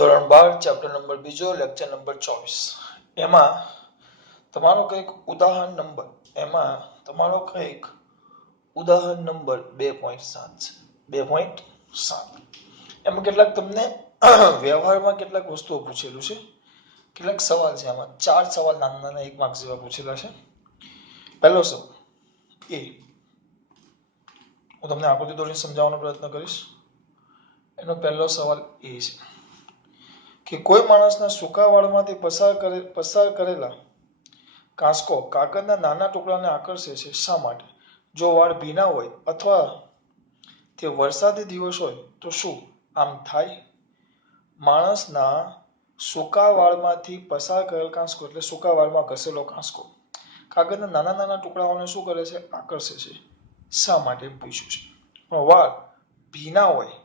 ધોરણ 12 chapter number 2 lecture number 24 એમાં તમારો કંઈક ઉદાહરણ નંબર 2.7 છે 2.7 એમાં કેટલાક તમને વ્યવહારમાં કેટલાક વસ્તુઓ પૂછેલું છે કેટલાક સવાલ છે આમાં 4 સવાલ નાના નાના 1 માર્ક્સ જેવા પૂછેલા છે પહેલો સવાલ એ હું તમને આકૃતિ દોરીને સમજાવવાનો પ્રયત્ન કરીશ એનો પહેલો સવાલ એ છે કે કોઈ માણસના સૂકા વાળમાંથી પસાર કરેલા કાંસકો કાગળના નાના ટુકડાને આકર્ષે છે શા માટે જો વાળ ભીના હોય અથવા તે વરસાદી દિવસ હોય તો શું આમ થાય માણસના સૂકા વાળમાંથી પસાર કરેલ કાંસકો એટલે સૂકા વાળમાં ઘસેલો કાંસકો કાગળના નાના નાના ટુકડાઓને શું કરે છે આકર્ષે છે શા માટે એમ પૂછ્યું છે પણ વાળ ભીના હોય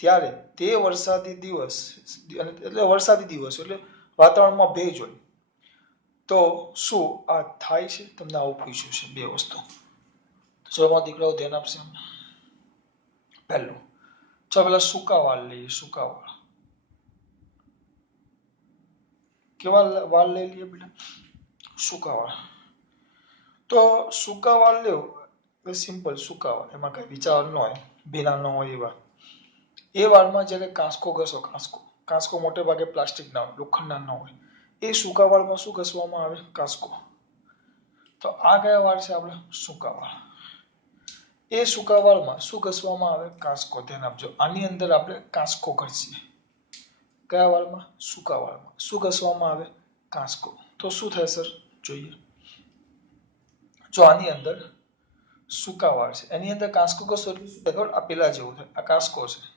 ત્યારે તે વરસાદી દિવસ એટલે વાતાવરણમાં ભેજ હોય તો શું આ થાય છે તમને આવું પૂછ્યું છે બે વસ્તુ સૌમાં દીકરાઓ ધ્યાન આપશે પહેલું ચાલો પેલા સૂકા વાળ લઈએ સૂકા વાળ કેવા વાળ લઈ લઈએ બેટા સૂકા વાળ તો સૂકા વાળ લ્યો એટલે સિમ્પલ સૂકા વાળ એમાં કઈ વિચાર ન હોય ભીના ન હોય એવા એ વાળમાં જ્યારે કાંસકો ઘસો કાંસકો મોટે ભાગે પ્લાસ્ટિકના હોય લોખંડના ન હોય એ સૂકા વાળમાં શું ઘસવામાં આવે કાંસકો તો આ કયા વાળ છે આપણે સૂકા વાળ એ સૂકા વાળમાં શું ઘસવામાં આવે કાંસકો ધ્યાન આપજો આની અંદર આપણે કાંસકો ઘસીએ કયા વાળમાં સૂકા વાળમાં શું ઘસવામાં આવે કાંસકો તો શું થાય સર જોઈએ જો આની અંદર સૂકા વાળ છે એની અંદર કાંસકો ઘસો એટલે શું થાય આ પેલા જેવું થાય આ કાંસકો છે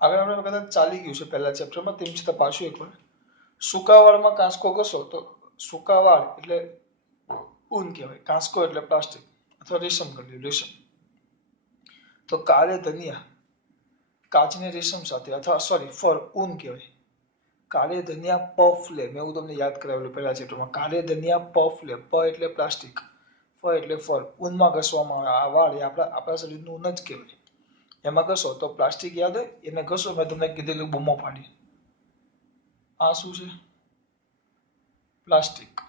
આગળ આપણે કદાચ ચાલી ગયું છે પહેલા ચેપ્ટરમાં તેમ છતાં પાછું એકવાર સૂકા વાળમાં કાંસકો ઘસો તો સૂકા વાળ એટલે ઊન કહેવાય કાંસકો એટલે પ્લાસ્ટિક અથવા રેશમ કરી રેશમ તો કાળે ધનિયા કાચને રેશમ સાથે અથવા ફર ઊન કહેવાય કાળે ધનિયા પફ લે મેં એવું તમને યાદ કરાવેલું પહેલા ચેપ્ટરમાં કાળે ધનિયા પફ લે પ એટલે પ્લાસ્ટિક ફ એટલે ફર ઊનમાં ઘસવામાં આવે આ વાળ એ આપણા શરીરનું ઊન જ કહેવાય એમાં ઘસો તો પ્લાસ્ટિક યાદ હોય એને ઘસો મેં તમને કીધેલું બૂમો પાડી આ શું છે પ્લાસ્ટિક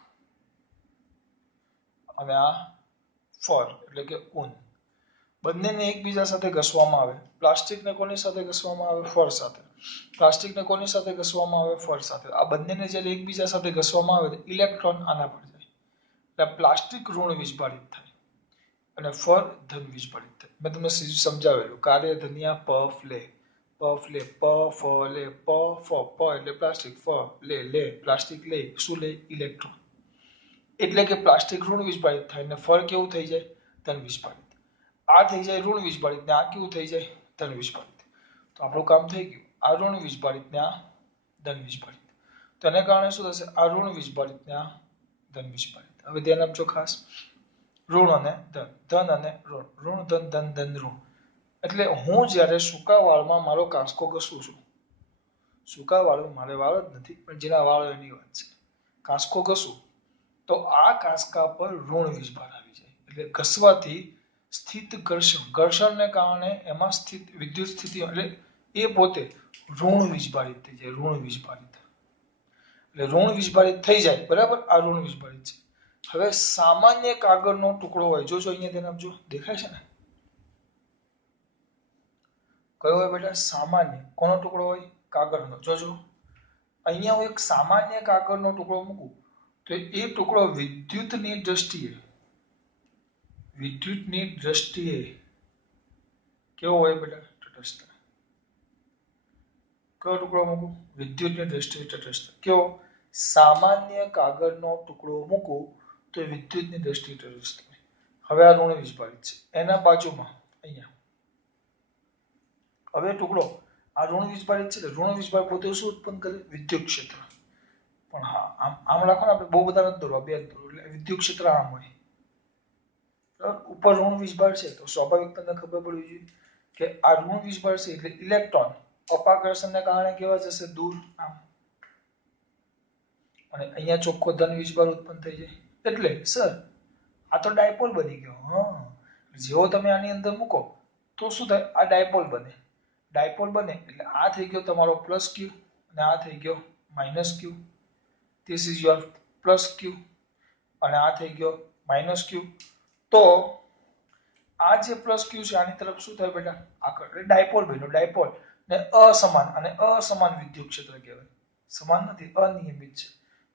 અને આ ફર એટલે કે ઊન બંનેને એકબીજા સાથે ઘસવામાં આવે પ્લાસ્ટિકને કોની સાથે ઘસવામાં આવે ફર સાથે પ્લાસ્ટિકને કોની સાથે ઘસવામાં આવે ફર સાથે આ બંનેને જ્યારે એકબીજા સાથે ઘસવામાં આવે ઇલેક્ટ્રોન આના પર જાય એટલે પ્લાસ્ટિક ઋણ વીજભારિત થાય અને ફર ધન વીજભારિત થાય મેં તમને સીધું સમજાવેલું કાર્ય ધનિયા પફ લે પ ફ લે પ ફ પ એટલે પ્લાસ્ટિક ફ લે પ્લાસ્ટિક લે શું લે ઇલેક્ટ્રોન એટલે કે પ્લાસ્ટિક ઋણ વીજભારિત થાય ને ફર કેવું થઈ જાય ધન વીજભારિત આ થઈ જાય ઋણ વીજભારિત ને આ કેવું થઈ જાય ધન વીજભારિત તો આપણું કામ થઈ ગયું આ ઋણ વીજભારિત ને આ ધન વીજભારિત તો એને કારણે શું થશે આ ઋણ વીજભારિત ને આ ધન વીજભારિત હવે ધ્યાન આપજો ખાસ ઋણ અને ધન અને ઋણ ધન ઋણ એટલે હું જ્યારે સૂકા વાળમાં મારો કાંસકો ઘસું છું સૂકા વાળ મારે વાળ જ નથી પણ જેના વાળ એની વાત છે કાંસકો ઘસું તો આ કાંસકા પર ઋણ વીજભાર આવી જાય એટલે ઘસવાથી સ્થિત ઘર્ષણને કારણે એમાં સ્થિત વિદ્યુત સ્થિતિ એટલે એ પોતે ઋણ વીજભારિત થઈ જાય ઋણ વીજભારિત એટલે ઋણ વીજભારિત થઈ જાય બરાબર આ ઋણ વીજભારિત છે હવે સામાન્ય કાગળનો ટુકડો હોય જોજો અહીંયા ધ્યાન આપજો દેખાય છે ને કયો હોય બેટા સામાન્ય કોનો ટુકડો હોય કાગળનો જોજો અહીંયા હું એક સામાન્ય કાગળનો ટુકડો મૂકું તો એ ટુકડો વિદ્યુતની દ્રષ્ટિએ કેવો હોય બેટા તટસ્થ કયો ટુકડો મૂકું વિદ્યુતની દ્રષ્ટિએ તટસ્થ કેવો સામાન્ય કાગળનો ટુકડો મૂકું તો એ વિદ્યુતની દ્રષ્ટિએ તટસ્થ હવે આ ઋણ વીજભારિત છે એના બાજુમાં અહીંયા હવે ટુકડો આ ઋણ વીજભારિત છે ઋણ વીજભાર પોતે શું ઉત્પન્ન કરે વિદ્યુત ક્ષેત્ર પણ હા આમ રાખો ને આપણે બહુ બધા નથી દોરવા બે દોરો એટલે વિદ્યુત ક્ષેત્ર આમ હોય ઉપર ઋણ વીજભાર છે તો સ્વાભાવિક તમને ખબર પડવી જોઈએ કે આ ઋણ વીજભાર છે એટલે ઇલેક્ટ્રોન અપાકર્ષણને કારણે કેવા જશે દૂર આમ અને અહીંયા ચોખ્ખો ધન વીજભાર ઉત્પન્ન થઈ જાય એટલે સર આ તો ડાયપોલ બની ગયો હા જેવો તમે આની અંદર મૂકો તો શું થાય? આ ડાયપોલ બને. ડાયપોલ બને એટલે આ થઈ ગયો તમારો પ્લસ ક્યુ અને આ થઈ ગયો minus q. This is your plus q અને આ થઈ ગયો માઇનસ ક્યુ. તો આ જે પ્લસ ક્યુ છે આની તરફ શું થાય બેટા? આકર્ષણ. એટલે ડાયપોલ બન્યો. ડાયપોલ ને અસમાન, અને અસમાન વિદ્યુત ક્ષેત્ર કહેવાય. સમાન નથી, અનિયમિત છે.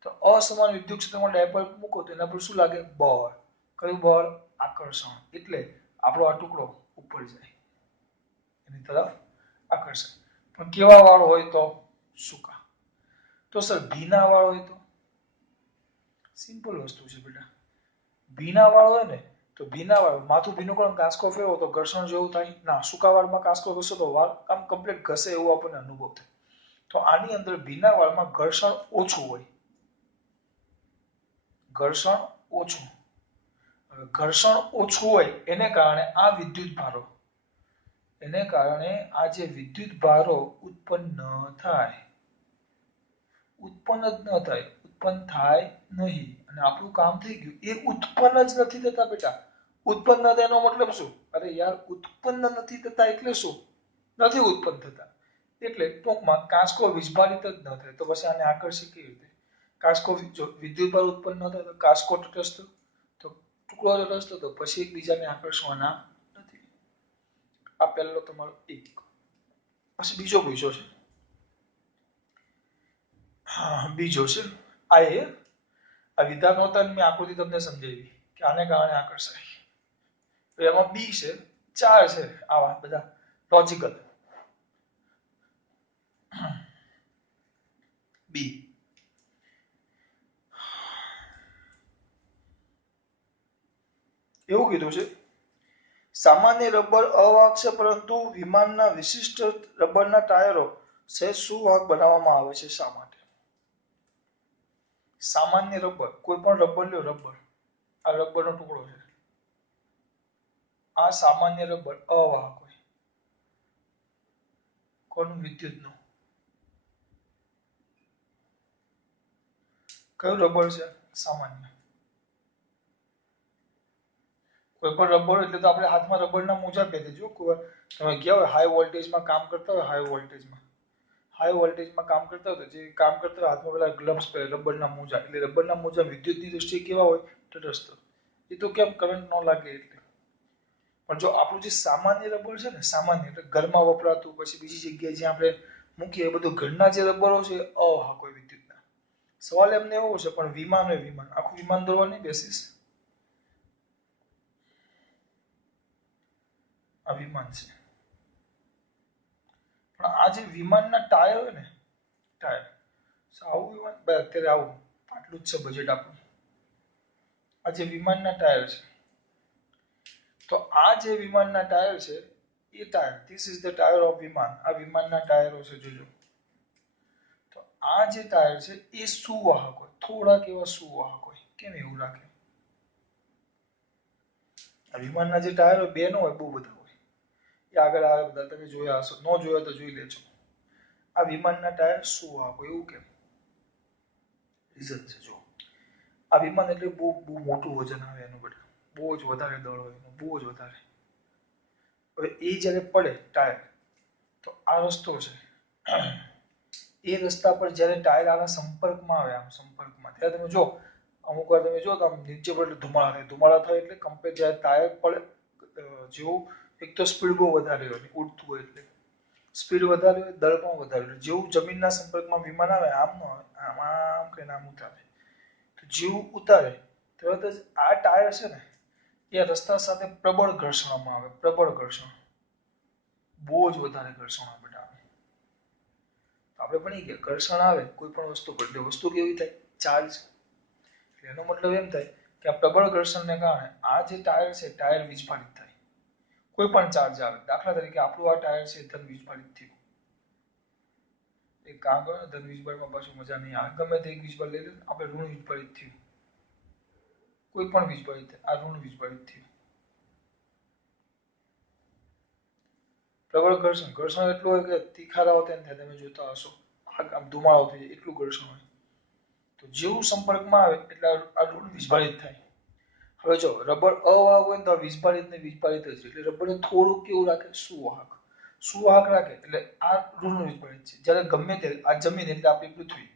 તો અસમાન વિદ્યુત ક્ષેત્રમાં ડાયપોલ મૂકો તો એના પર શું લાગે? બળ. કયું બળ? આકર્ષણ. એટલે આપણો આ ટુકડો ઉપર જાય, એની તરફ આકર્ષાય. પણ કેવા વાળો હોય તો? સૂકા. તો સર ભીના વાળો હોય તો? સિમ્પલ વસ્તુ છે બેટા. ભીના વાળો હોય ને તો ભીના વાળ માથું ભીનું કરો, કાંસકો ફેરવો તો ઘર્ષણ જેવું થાય ના. સૂકા વાળમાં કાંસકો ઘસો તો વાળ આમ કમ્પ્લીટ ઘસે એવું આપણને અનુભવ થાય. તો આની અંદર ભીના વાળમાં ઘર્ષણ ઓછું હોય. ઘર્ષણ ઓછું. ઘર્ષણ ઓછું હોય એને કારણે આ વિદ્યુત ભારો, એને કારણે આ જે વિદ્યુત ભારો ઉત્પન્ન થાય. ઉત્પન્ન જ ન થાય, ઉત્પન્ન થાય નહીં, અને આપણું કામ થઈ ગયું. એ ઉત્પન્ન જ નથી થતા બેટા. ઉત્પન્ન ન થાય એનો મતલબ શું? અરે યાર, ઉત્પન્ન નથી થતા એટલે શું? નથી ઉત્પન્ન થતા એટલે ટૂંકમાં કાંસકો વીજભારિત જ ન થાય. તો પછી આને આકર્ષી કેવી રીતે? કાંસકો જો વિદ્યુત ભાર ઉત્પન્ન ન થાય તો કાંસકો તટસ્થ, તો ટુકડો તટસ્થ, તો પછી એકબીજાને આકર્ષવાના નથી. આ પહેલો તમારો એક. પછી બીજો પૂછ્યો છે. હા, બીજો છે આ વિધાન મેં આકૃતિ તમને સમજાવી કે આને કારણે આકર્ષાય. તો એમાં બી છે, 4 છે આવા બધા લોજિકલ. બી એવું કીધું છે, સામાન્ય રબર અવાહક છે, પરંતુ વિમાનના વિશિષ્ટ રબરના ટાયરો સહેજ સુવાહક બનાવવામાં આવે છે. શા માટે? સામાન્ય રબર, કોઈ પણ રબર લ્યો, રબર, આ રબરનો ટુકડો છે. આ સામાન્ય રબર અવાહક હોય. કોનું? વિદ્યુતનું. કયું રબર છે? સામાન્ય. કોઈ પણ રબર એટલે તો આપણે હાથમાં રબરના મોજા પહેરીએ. જો તમે ગયા હોય હાઈ વોલ્ટેજમાં કામ કરતા હોય, હાઈ વોલ્ટેજમાં કામ કરતા હોય, તો જે કામ કરતા હોય હાથમાં પેલા ગ્લવ્સ પહેરે, રબરના મોજા. એટલે રબરના મોજા વિદ્યુતની દ્રષ્ટિએ કેવા હોય? તટસ્થ. એ તો કેમ? કરંટ ન લાગે એટલે. પણ જો આપણું જે સામાન્ય રબર છે ને, સામાન્ય એટલે ઘરમાં વપરાતું, પછી બીજી જગ્યાએ જ્યાં આપણે મૂકીએ, એ બધું ઘરના જે રબરો છે અવાહક હોય વિદ્યુતના. સવાલ એમને એવો છે, પણ વિમાન હોય, વિમાન આખું વિમાન દોરવા નહીં બેસીશ. આ વિમાન છે, પણ આ જે વિમાનના ટાયર હોય ને, ટાયર, આવું વિમાન અત્યારે આવું આટલું જ છે બજેટ આપણું. આ જે વિમાનના ટાયર છે, તો આ જે વિમાનના ટાયર છે એ tyre, this is the tyre of વિમાન. આ વિમાનના ટાયરો છે, જોજો. તો આ જે ટાયર છે એ સુવાહક હોય, થોડાક એવા સુવાહક હોય. કેમ એવું રાખે? આ વિમાનના જે ટાયર હોય બે ન હોય, બહુ બધા હોય. એ આગળ આવે બધા, તમે જોયા હશો. ન જોયા તો જોઈ લેજો. આ વિમાનના ટાયર સુવાહક હોય. એવું કેમ? રીઝન છે, જો. આ વિમાન એટલે બહુ બહુ મોટું વજન આવે એનું બેટા. બહુ જ વધારે દળ હોય એનું, બહુ જ વધારે. હવે એ જ્યારે પડે ટાયર, તો આ રસ્તો છે, એ રસ્તા પર જ્યારે ટાયર આના સંપર્કમાં આવે, આમ સંપર્કમાં, ત્યારે તમે જો અમુક વાર તમે જો તો આમ નીચે પડે ધુમાડા થાય. ધુમાડા થાય એટલે કમ્પેર જ્યારે ટાયર પડે, જેવું એક તો સ્પીડ બહુ વધારે હોય, ઉડતું હોય એટલે સ્પીડ વધારે હોય, દળ પણ વધારે હોય. જેવું જમીનના સંપર્કમાં વિમાન આવે, આમ ન આવે, આમ કરીને આમ ઉતારે. તો જેવું ઉતારે તરત જ આ ટાયર છે ને એ રસ્તા સાથે પ્રબળ ઘર્ષણમાં આવે. પ્રબળ ઘર્ષણ, બહુ જ વધારે ઘર્ષણ આવે બેટા. આપણે ભણી ગયા, ઘર્ષણ આવે કોઈ પણ વસ્તુ પર એટલે વસ્તુ કેવી થાય? ચાર્જ. એનો મતલબ એમ થાય કે આ પ્રબળ ઘર્ષણને કારણે આ જે ટાયર છે, ટાયર વીજભારિત થાય. કોઈ પણ ચાર્જ આવે, દાખલા તરીકે આપણું આ ટાયર છે ધન વીજભારિત થયું. એક કામ કરો ને, ધન વીજભારમાં પાછું મજા નહીં આવે. ગમે તે એક વીજભાર લઈ લો, આપણે ઋણ વીજભારિત થયું. કોઈ પણ વીજભારિત થાય, આ ઋણ વીજભારિત થયું. પ્રબળ ઘર્ષણ, ઘર્ષણ એટલું હોય કે તીખારાઓ થાય, તમે જોતા હશો. આમ ધુમાડો થઈ જાય, એટલું ઘર્ષણ હોય. તો જેવું સંપર્કમાં આવે એટલે આ ઋણ વીજભારિત થાય. હવે જો રબર અવાહક હોય ને તો વીજભારિત ને વીજભારિત જ રહે. એટલે રબરને થોડું કેવું રાખે, સુવાહક. સુવાહક રાખે એટલે આ ઋણ વીજભારિત છે. જ્યારે ગમે ત્યારે આ જમીન એટલે આપણી પૃથ્વી.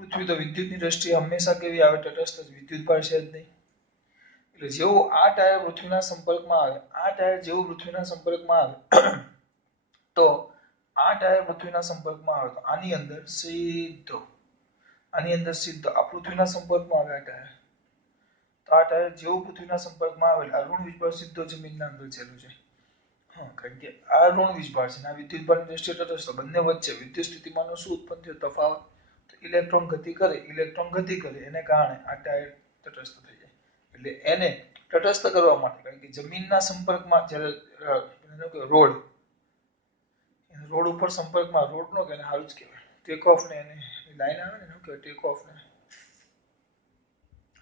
પૃથ્વી તો વિદ્યુતની દ્રષ્ટિએ હંમેશા કેવી આવે? તટસ્થ જ. વિદ્યુતભાર છે જ નહીં. એટલે જેવું આ ટાયર પૃથ્વીના સંપર્કમાં આવે, આ ટાયર જેવું પૃથ્વીના સંપર્કમાં આવે તો આ ટાયર પૃથ્વીના સંપર્કમાં આવે તો આની અંદર સીધો આ પૃથ્વીના સંપર્કમાં આવે આ ટાયર. તો આ ટાયર જેવું પૃથ્વીના સંપર્કમાં આવે આ ઋણ વીજભાર સીધો જમીનના અંદર ચાલ્યો જાય. હા, કારણ કે આ ઋણ વીજભાર છે, આ વિદ્યુતભારની દ્રષ્ટિએ તટસ્થ. બંને વચ્ચે વિદ્યુત સ્થિતિમાનનો શું ઉત્પન્ન થયો? તફાવત. તો ઇલેક્ટ્રોન ગતિ કરે એને કારણે આ ટાયર તટસ્થ થઈ જાય. એટલે એને તટસ્થ કરવા માટે, કારણ કે જમીનના સંપર્કમાં જ્યારે રોડ ઉપર સંપર્કમાં, રોડ નો કે સારું જ કહેવાય, ટેક ઓફ ને એની લાઈન આવે ને, શું કહેવાય? ટેક ઓફ ને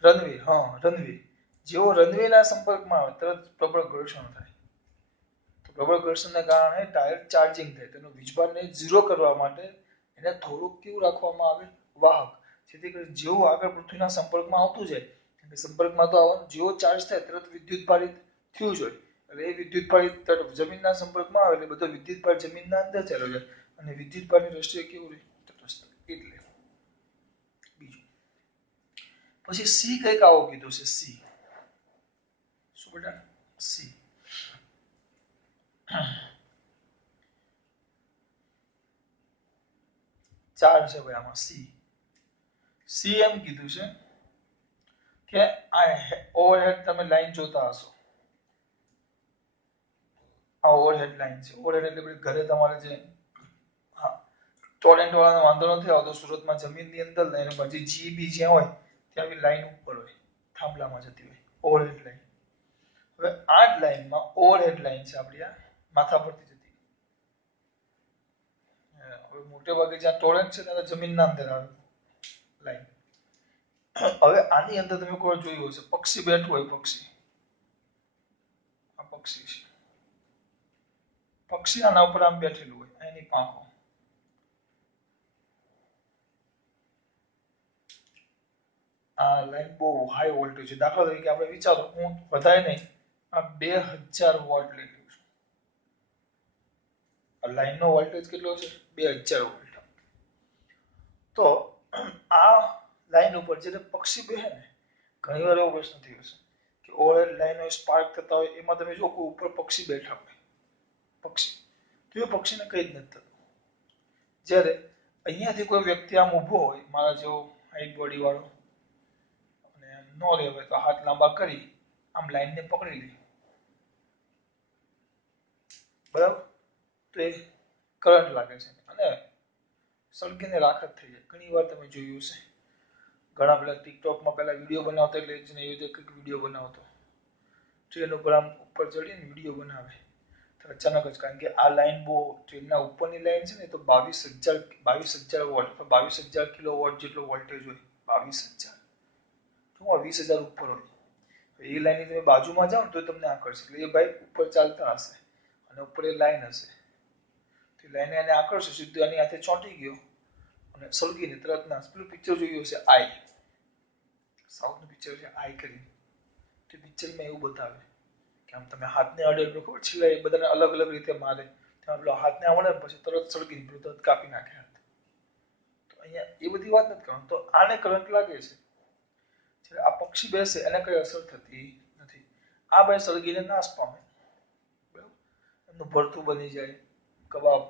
રનવે. હા, રનવે. જેવો રનવેના સંપર્કમાં આવે તરત પ્રબળ ઘર્ષણ થાય. તો પ્રબળ ઘર્ષણને કારણે ટાયર ચાર્જિંગ થાય. તેનો વીજભારને ઝીરો કરવા માટે એને થોડુંક કેવું રાખવામાં આવે? વાહક. જેથી કરી જેવું આગળ પૃથ્વીના સંપર્કમાં આવતું જાય, સંપર્કમાં તો આવવાનું, જેવો ચાર્જ થાય તરત વિદ્યુત ભારિત થયું જ હોય. એટલે એ વિદ્યુત ભારિત જમીનના સંપર્કમાં આવે એટલે બધો વિદ્યુત ભાર જમીનના અંદર ચાલ્યો જાય અને વિદ્યુત ભારની દ્રષ્ટિએ કેવું રહે? તટસ્થ. એટલે બીજું પછી સી કઈક આવો કીધું છે. સી શું બેટા? સી ચાર છે ભાઈ આમાં. સી એમ કીધું છે કે આ ઓવરહેડ તમે લાઈન જોતા હશો. આ ઓવરહેડ લાઈન છે. ઓવરહેડ એટલે ઘરે તમારે જે, હા, ટોરેન્ટ વાળાનો વાંધો નથી આવતો. સુરતમાં જમીનની અંદર લઈને પછી જીબી જ્યાં હોય ત્યાં બી લાઈન ઉપર હોય, થાંભલામાં જતી હોય, ઓવરહેડ લાઈન. હવે આ જ લાઈનમાં ઓવરહેડ લાઈન છે આપણી, આ માથા પરથી જતી. હવે મોટે ભાગે જ્યાં ટોરેન્ટ છે ત્યાં જમીનના અંદર આવે લાઈન. હવે આની અંદર તમે કોઈ જોયું હશે, પક્ષી બેઠું હોય. પક્ષી, આ પક્ષી છે. પક્ષી આના ઉપર આમ બેઠેલું હોય, એની પાંખો. આ લાઈન બહુ હાઈ વોલ્ટેજ છે. દાખલા તરીકે આપણે વિચારો, હું વધારે નહીં, આ 2000 વોટ લઈ લઉં છું. આ લાઈનનો વોલ્ટેજ કેટલો છે? 2000 વોલ્ટ. તો આ લાઈન ઉપર જે પક્ષી બેહે ને, ઘણી વાર એવો પ્રશ્ન થયો છે કે ઓવરહેડ લાઈનો સ્પાર્ક થતા હોય, એમાં તમે જો કોઈ ઉપર પક્ષી બેઠા હોય, પક્ષી, તો એ પક્ષીને કઈ જ નથી થતું. જ્યારે અહીંયાથી કોઈ વ્યક્તિ આમ ઊભો હોય, મારા જેવો હાઈટ બોડી વાળો, અને નો રહેવાય તો હાથ લાંબા કરી આમ લાઈનને પકડી લે, બરાબર, તો એ કરંટ લાગે છે અને સળગીને રાખ જ થઈ જાય. ઘણી વાર તમે જોયું હશે, ઘણા પેલા ટિકટોકમાં પેલા વિડીયો બનાવતા, એટલે જ એવી રીતે કંઈક વિડીયો બનાવતો, ટ્રેન ઉપર આમ ઉપર ચડીને વિડીયો બનાવે તો અચાનક જ, કારણ કે આ લાઈન બહુ, ટ્રેનના ઉપરની લાઈન છે ને, તો 22,000 વોલ્ટ અથવા 22,000 કિલો વોટ જેટલો વોલ્ટેજ હોય. 22,000, તો 20,000 ઉપર હોય. એ લાઈનની તમે બાજુમાં જાઓ ને તો તમને આકર્ષે. એટલે એ ભાઈ ઉપર ચાલતા હશે અને ઉપર એ લાઈન હશે, તો લાઈન એને આકર્ષે, સીધું એની હાથે ચોંટી ગયો અને સળગીને તરત ના. પેલું પિક્ચર જોયું હશે, આઈ, સાઉથનું પિક્ચર છે આઈ કરીને. તે પિક્ચરમાં એવું બતાવે કે આમ તમે હાથને અડે એટલે ખબર છે, એ બધાને અલગ અલગ રીતે મારે, તેમાં પેલો હાથને આવડે ને પછી તરત સળગી, પેલું તરત કાપી નાખે હાથ. તો અહીંયા એ બધી વાત નથી કરવાની. તો આને કરંટ લાગે છે, આ પક્ષી બેસે એને કઈ અસર થતી નથી. આ ભાઈ સળગીને નાશ પામે, બરાબર, એમનું ભરતું બની જાય, કબાબ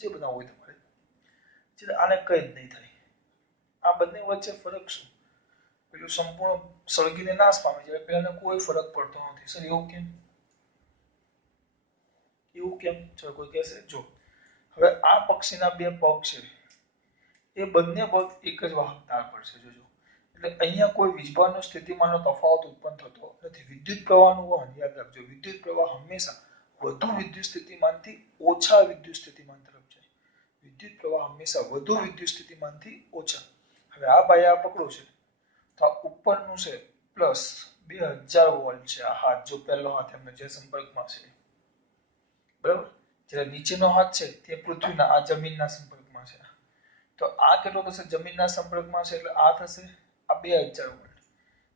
જે બનાવવું હોય તમારે, આને કઈ જ નહીં થાય. આ બંને વચ્ચે ફરક શું? પેલું સંપૂર્ણ સળગીને નાશ પામે, જ્યારે પેલાને કોઈ ફરક પડતો નથી. સર એવું કેમ? એવું કેમ? ચલો કોઈ કહેશે. જો હવે આ પક્ષીના બે પગ છે, એ બંને પગ એક જ વાહક તાર પર છે. જોજો, એટલે અહીંયા કોઈ વીજભારનો સ્થિતિમાનનો તફાવત ઉત્પન્ન થતો નથી. વિદ્યુત પ્રવાહનું વહન, યાદ રાખજો, વિદ્યુત પ્રવાહ હંમેશા વધુ વિદ્યુત સ્થિતિમાનથી ઓછા વિદ્યુત સ્થિતિમાન તરફ જાય. વિદ્યુત પ્રવાહ હંમેશા વધુ વિદ્યુત સ્થિતિમાનથી ઓછા. હવે આ ભાઈ આ પકડો છે, તો આ ઉપરનું છે પ્લસ 2000 વોલ્ટ છે. આ હાથ, જો પહેલો હાથ એમને જે સંપર્કમાં છે, બરાબર, જ્યારે નીચેનો હાથ છે તે પૃથ્વીના, આ જમીનના સંપર્કમાં છે. તો આ કેટલો થશે? જમીનના સંપર્કમાં છે એટલે આ થશે આ 2000 વોલ્ટ.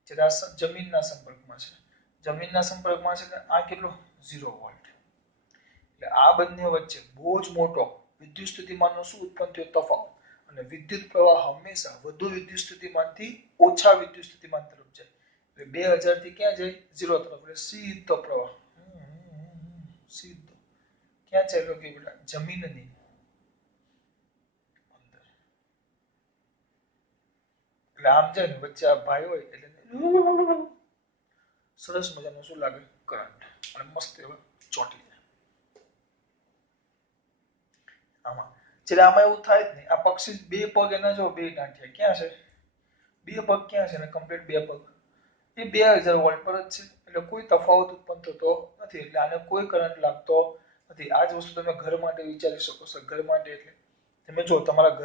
જ્યારે આ જમીનના સંપર્કમાં છે, જમીનના સંપર્કમાં છે, આ કેટલો 0 વોલ્ટ. એટલે આ બંને વચ્ચે બહુ જ મોટો વિદ્યુત સ્થિતિમાનનો શું ઉત્પન્ન થયો? તફાવત. અને વિદ્યુત પ્રવાહ હંમેશા વધુ વિદ્યુત સ્થિતિમાનથી ઓછા વિદ્યુત સ્થિતિમાન તરફ જાય. એટલે 2000 થી ક્યાં જાય? 0 તરફ. એટલે સીધો પ્રવાહ સીધો ક્યાં ચાલ્યો કે બેટા? જમીનની અંદર. એટલે આમ જાય ને વચ્ચે આ ભાઈ હોય એટલે સરસ મજાનો શું લાગે? કરંટ. અને મસ્ત એવા ચોટી જાય આમાં. જ્યારે આમાં એવું થાય જ નહીં. આ પક્ષી બે પગ એના જો બે ગાંઠિયા ક્યાં છે? બે પગ ક્યાં છે? ને કમ્પ્લીટ બે પગ એ 2000 વોલ્ટ પર જ છે. એટલે કોઈ તફાવત ઉત્પન્ન થતો નથી. એટલે આને કોઈ કરંટ લાગતો નથી. આ જ વસ્તુ તમે ઘર માટે વિચારી શકો છો. ઘર માટે એટલે તમે જો તમારા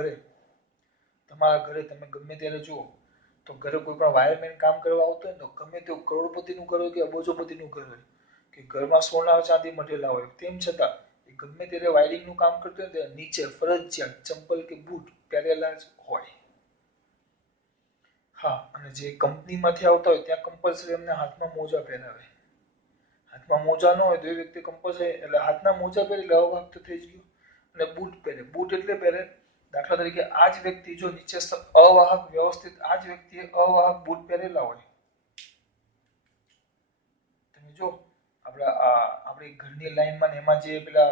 ઘરે તમે ગમે ત્યારે જુઓ તો ઘરે કોઈ પણ વાયરમેન કામ કરવા આવતો હોય ને તો ગમે તેવું કરોડપતિનું ઘર હોય કે અબજોપતિનું ઘર હોય કે ઘરમાં સોના ચાંદી મઢેલા હોય, તેમ છતાં ગમે ત્યારે વાયરિંગનું કામ કરતું હોય ને નીચે ફરજિયાત ચંપલ કે બૂટ પહેરેલા જ હોય. હા, અને જે કંપનીમાંથી આવતા હોય ત્યાં કમ્પલસરી એમને હાથમાં મોજા પહેરાવે. હાથમાં મોજા ન હોય તો એ વ્યક્તિ કમ્પલસરી એટલે હાથના મોજા પહેરી એટલે અવાહક તો થઈ જ ગયું. અને બૂટ પહેરે. બૂટ એટલે પહેરે દાખલા તરીકે આ જ વ્યક્તિ જો નીચે અવાહક વ્યવસ્થિત આ જ વ્યક્તિએ અવાહક બૂટ પહેરેલા હોય. તમે જો આપણી ઘરની લાઈનમાં એમાં જે પેલા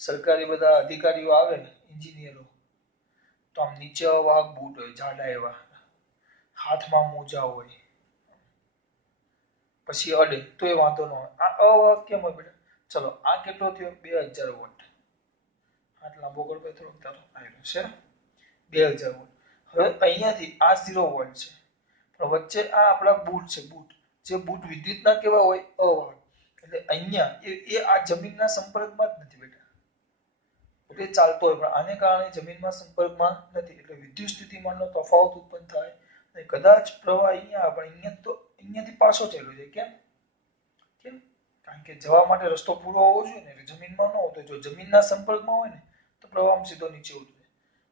સરકારી બધા અધિકારીઓ આવે એન્જિનિયરો તો આમ નીચે અવાહક બૂટ હોય જાડા એવા, હાથમાં મોજા હોય, પછી અડે તો એ વાંધો ન હોય. આ અવાહક કેમ હોય બેટા? ચલો આ કેટલો થયો? 2000 વોલ્ટ. હાથ લાંબો કરતો થોડોક તારો આવેલો છે 2000 વોલ્ટ. હવે અહીંયાથી આ 0 વોલ્ટ છે. પણ વચ્ચે આ આપણા બૂટ છે. બૂટ જે બૂટ વિદ્યુતના કેવા હોય? અવાહક. એટલે અહીંયા એ આ જમીનના સંપર્કમાં જ નથી બેટા. એટલે ચાલતો હોય પણ આને કારણે જમીનમાં સંપર્કમાં નથી. એટલે વિદ્યુત સ્થિતિમાનનો તફાવત ઉત્પન્ન થાય. અને કદાચ પ્રવાહ અહીંયા પણ અહીંયા તો અહીંયાથી પાછો ચાલ્યો જાય. કેમ? કેમ? કારણ કે જવા માટે રસ્તો પૂરો હોવો જોઈએ ને. એટલે જમીનમાં ન હોતો. જો જમીનના સંપર્કમાં હોય ને તો પ્રવાહ સીધો નીચે ઉતરે.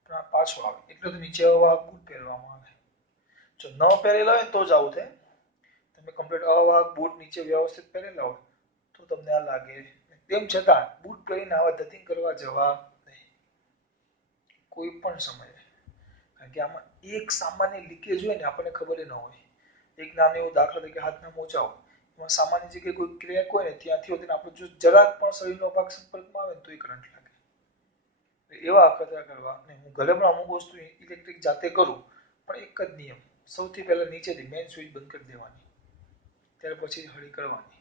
પણ આ પાછો આવે. એટલે તો નીચે અવાહક બૂટ પહેરવામાં આવે. જો ન પહેરેલા હોય ને તો જ આવું થાય. તમે કમ્પ્લીટ અવાહક બૂટ નીચે વ્યવસ્થિત પહેરેલા હોય તો તમને આ લાગે. તેમ છતાં બૂટ પહેરીને આવા ધતિંગ કરવા જવા નહીં. કોઈ પણ સમયે. કારણ કે આમાં એક સામાન્ય લીકેજ હોય ને આપણને ખબર ન હોય. એક નાનો એવો દાખલા તરીકે હાથના મોજા હોય. એમાં સામાન્ય જગ્યાએ કોઈ ક્રેક હોય ને ત્યાંથી હોય આપણે જો જરાક પણ શરીરનો ભાગ સંપર્કમાં આવે ને તો એ કરંટ લાગે. એવા અખતરા કરવા નહીં. હું ઘરે પણ અમુક વસ્તુ ઇલેક્ટ્રિક જાતે કરું પણ એક જ નિયમ. સૌથી પહેલા નીચેથી મેઇન સ્વિચ બંધ કરી દેવાની. ત્યાર પછી હળી કરવાની.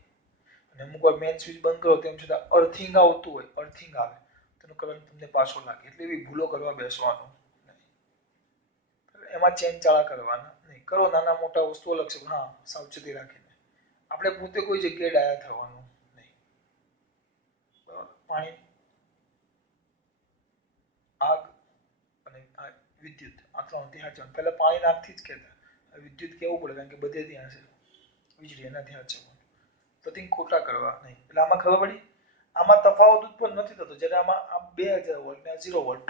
અને અમુક વાર મેઇન સ્વિચ બંધ કરો તેમ છતાં અર્થિંગ આવતું હોય, અર્થિંગ આવે તેનો કરંટ તમને પાછો લાગે. એટલે એવી ભૂલો કરવા બેસવાનું નહીં. એમાં ચેનચાળા કરવાના નહીં. કરો નાના મોટા વસ્તુ અલગ છે. હા, સાવચેતી રાખીને. આપણે પોતે કોઈ જગ્યાએ ડાયા થવાનું નહીં. બરાબર? પાણી, આગ અને વિદ્યુત આ ત્રણ ત્યાં પહેલા પાણી નાખથી જ કહેતા. વિદ્યુત કેવું પડે કારણ કે બધે ત્યાં છે. વીજળી એના ત્યાં છે. તો ખોટા કરવા નહીં. એટલે આમાં ખબર પડી? આમાં તફાવત ઉત્પન્ન નથી થતો. જ્યારે આમાં આ 2000 વોલ્ટ ને 0 વોલ્ટ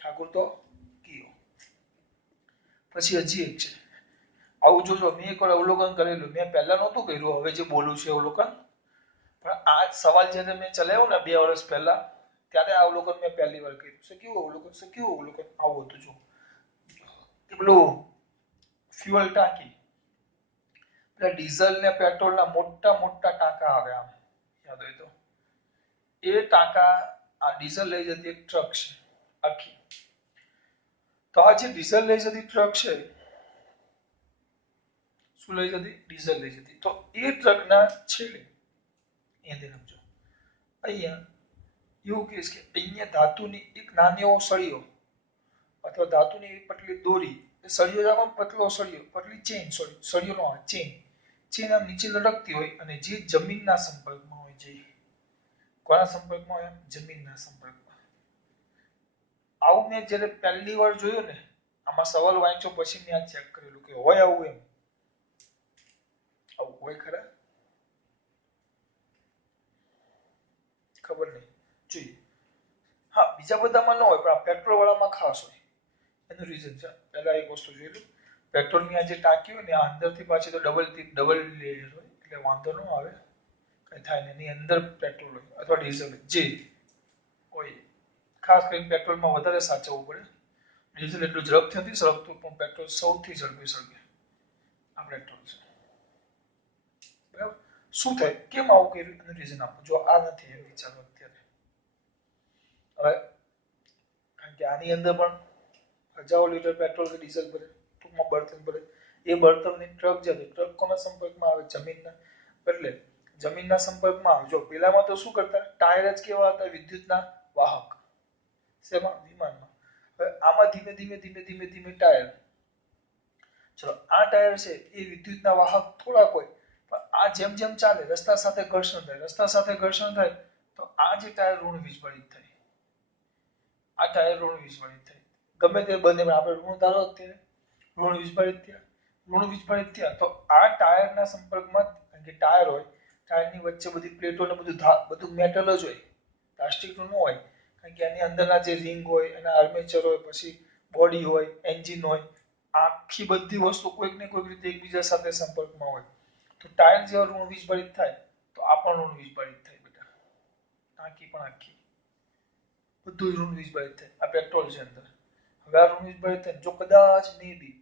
ઠાકુર તો કીયો. પછી હજી એક છે. આવું જોજો. મેં એકવાર અવલોકન કરેલું. મેં પહેલા નહોતું કર્યું. હવે જે બોલું છું અવલોકન. પણ આ સવાલ જ્યારે મેં ચલાવ્યો ને 2 વર્ષ પહેલા ત્યારે આ અવલોકન મેં પહેલી વાર કર્યું. કેવું અવલોકન? આવું હતું જો. પેલું ફ્યુઅલ ટાંકી. પેલા ડીઝલ ને પેટ્રોલ ના મોટા મોટા ટાંકા આવે આમ યાદ હોય તો. એ ટાંકા આ ડીઝલ લઈ જતી એક ટ્રક છે આખી. તો આ જે ડીઝલ લઈ જતી ટ્રક છે, શું લઈ જતી? ડીઝલ લઈ જતી. તો એ ટ્રકના છેડે અહીંયાથી સમજો. અહીંયા એવું કહીશ કે અહીંયા ધાતુની એક નાની એવો સળિયો અથવા ધાતુની એવી પતલી દોરી, સળિયો રાખો પતલો સળિયો, પતલી ચેન, સળિયો નો ચેન, ચેન આમ નીચે લટકતી હોય અને જે જમીનના સંપર્કમાં હોય. જે કોના સંપર્કમાં હોય? જમીનના સંપર્કમાં. આવું મેં જ્યારે પહેલી વાર જોયું ને, આમાં સવાલ વાંચ્યો પછી મેં આ ચેક કરેલું કે હોય આવું એમ. આવું હોય ખરા? ખબર નહીં. જોઈએ. હા, બીજા બધામાં ન હોય પણ આ પેટ્રોલ વાળામાં ખાસ હોય. એનું રીઝન છે. પહેલા એક વસ્તુ જોઈ લો. પેટ્રોલની આ જે ટાંકી હોય ને આ અંદરથી પાછી તો ડબલ લેયર હોય એટલે વાંધો ન આવે, કઈ થાય ને એની અંદર પેટ્રોલ હોય અથવા ડીઝલ જે હોય. ખાસ કરીને પેટ્રોલમાં વધારે સાચવવું પડે. ડીઝલ એટલું ઝડપથી નથી સળગતું પણ પેટ્રોલ સૌથી ઝડપી સળગે આ પેટ્રોલ છે. બરાબર. શું થાય, કેમ આવું કર્યું એનું રીઝન આપો. જો આ નથી એમ વિચારો અત્યારે. હવે કારણ કે આની અંદર પણ હજારો લીટર પેટ્રોલ કે ડીઝલ ભરે, ટૂંકમાં બળતણ ભરે. એ બળતણની ટ્રક જાય, ટ્રક કોના સંપર્કમાં આવે? જમીનના. એટલે જમીનના સંપર્કમાં આવે. જો પેલામાં તો શું કરતા, ટાયર જ કેવા હતા? વિદ્યુતના વાહક. શેમાં? વિમાનમાં. હવે આમાં ધીમે ધીમે ધીમે ધીમે ધીમે ટાયર. ચલો આ ટાયર છે એ વિદ્યુતના વાહક થોડાક હોય, પણ આ જેમ જેમ ચાલે રસ્તા સાથે ઘર્ષણ થાય, રસ્તા સાથે ઘર્ષણ થાય તો આ જે ટાયર ઋણ વિસ્ફળિત થાય. આ ટાયર ઋણ વિસ્ફળિત થાય. ગમે તે બને, આપણે ઋણ ધારો અત્યારે ઋણ વિસ્ફળિત થયા. ઋણ વિસ્ફળિત થયા તો આ ટાયરના સંપર્કમાં, કારણ કે ટાયર હોય, ટાયરની વચ્ચે બધી પ્લેટો ને બધું મેટલ જ હોય, પ્લાસ્ટિકનું ન હોય. કારણ કે એની અંદરના જે રિંગ હોય, એના આર્મેચર હોય, પછી બોડી હોય, એન્જિન હોય, આખી બધી વસ્તુ કોઈક ને કોઈક રીતે એકબીજા સાથે સંપર્કમાં હોય. તો ટાયર જેવા ઋણ વિસ્ફળિત થાય તો આ પણ ઋણ વિસ્ફળિત થાય બેટા. ટાંકી પણ આખી બધું ઋણ વિસ્ફળિત થાય. આ પેટ્રોલ છે અંદર. હવે આ ઋણ વિસ્ફળિત થાય, જો કદાચ મે બી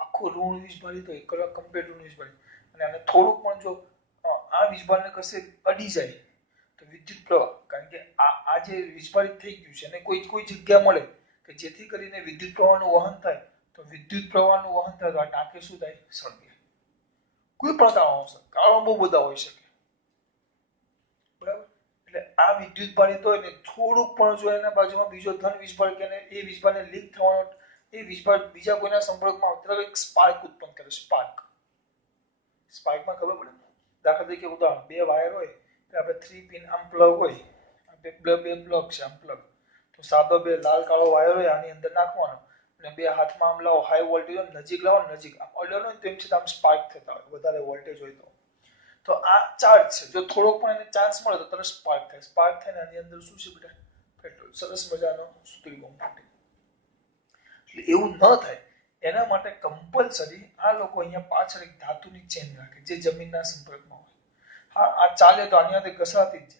આખું ઋણ વિસ્ફળિત હોય, કમ્પ્લીટ ઋણ વિસ્ફળિત, અને આને થોડુંક પણ જો આ વિસ્ફળને કશે અડી જાય તો વિદ્યુત પ્રવાહ, કારણ કે આ જે વિસ્ફળિત થઈ ગયું છે અને કોઈ જગ્યા મળે કે જેથી કરીને વિદ્યુત પ્રવાહનું વહન થાય, તો વિદ્યુત પ્રવાહનું વહન થાય તો આ ટાંકી શું થાય? સળગે. કોઈ પણ કારણોસર, કારણો બહુ બધા હોઈ શકે. બરાબર. એટલે આ વિદ્યુત ભારિત હોય ને થોડુંક પણ જો એના બાજુમાં બીજો ધન વીજભાર કે એ વીજભારને લીક થવાનો, એ વીજભાર બીજા કોઈના સંપર્કમાં આવે તો એક સ્પાર્ક ઉત્પન્ન કરે. સ્પાર્કમાં ખબર પડે, દાખલા તરીકે ઉદાહરણ, બે વાયર હોય તો આપણે 3 પિન આમ પ્લગ હોય, બે પ્લગ છે આમ પ્લગ, તો સાદો બે લાલ કાળો વાયર હોય આની અંદર નાખવાનો અને બે હાથમાં આમ લાવો, હાઈ વોલ્ટેજ નજીક લાવો, નજીક આમ અડ્યો ને તેમ છતાં આમ સ્પાર્ક થતા હોય, વધારે વોલ્ટેજ હોય તો આ ચાર્જ છે. જો થોડોક પણ એને ચાન્સ મળે તો તરત સ્પાર્ક થાય. સ્પાર્ક થાય ને આની અંદર શું છે બેટા? પેટ્રોલ. સરસ મજાનો સુતરી બોમ્બ ફૂટે. એટલે એવું ન થાય એના માટે કમ્પલસરી આ લોકો અહીંયા પાછળ એક ધાતુની ચેન રાખે જે જમીનના સંપર્કમાં હોય. હા, આ ચાલે તો આની સાથે ઘસાતી જ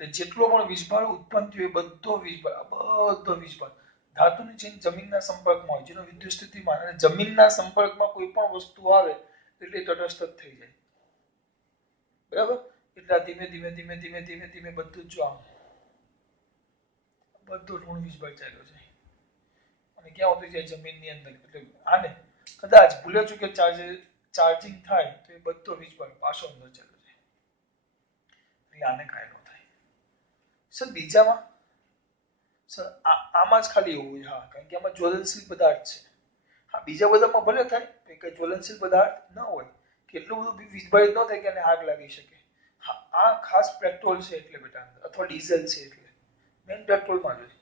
જાય. જેટલો પણ વીજભાર ઉત્પન્ન થયો બધો વીજભાર ધાતુની ચેન જમીનના સંપર્કમાં હોય, જેનો વિદ્યુત સ્થિતિમાન, અને જમીનના સંપર્કમાં કોઈ પણ વસ્તુ આવે એટલે તટસ્થ થઈ જાય. બરાબર. એટલે ધીમે ધીમે ધીમે ધીમે ધીમે ધીમે બધું જ જો આમ બધું ઋણ વિસ્ફળ ચાલ્યો છે અને ક્યાં હોતું જાય? જમીનની અંદર. એટલે આને કદાચ ભૂલે ચૂકે ચાર્જિંગ થાય તો એ બધો વીજભાર પાછો અંદર ચાલ્યો જાય. એટલે આને કાંઈ ન થાય. સર બીજામાં, સર આમાં જ ખાલી એવું હોય. હા, કારણ કે આમાં જ્વલનશીલ પદાર્થ છે. હા, બીજા બધામાં ભલે થાય કે જ્વલનશીલ પદાર્થ ન હોય, કેટલું બધું વિસ્ફળિત ન થાય કે એને આગ લાગી શકે. હા, આ ખાસ પેટ્રોલ છે એટલે બેટા, અથવા ડીઝલ છે એટલે મેઇન પેટ્રોલમાં જ હોય.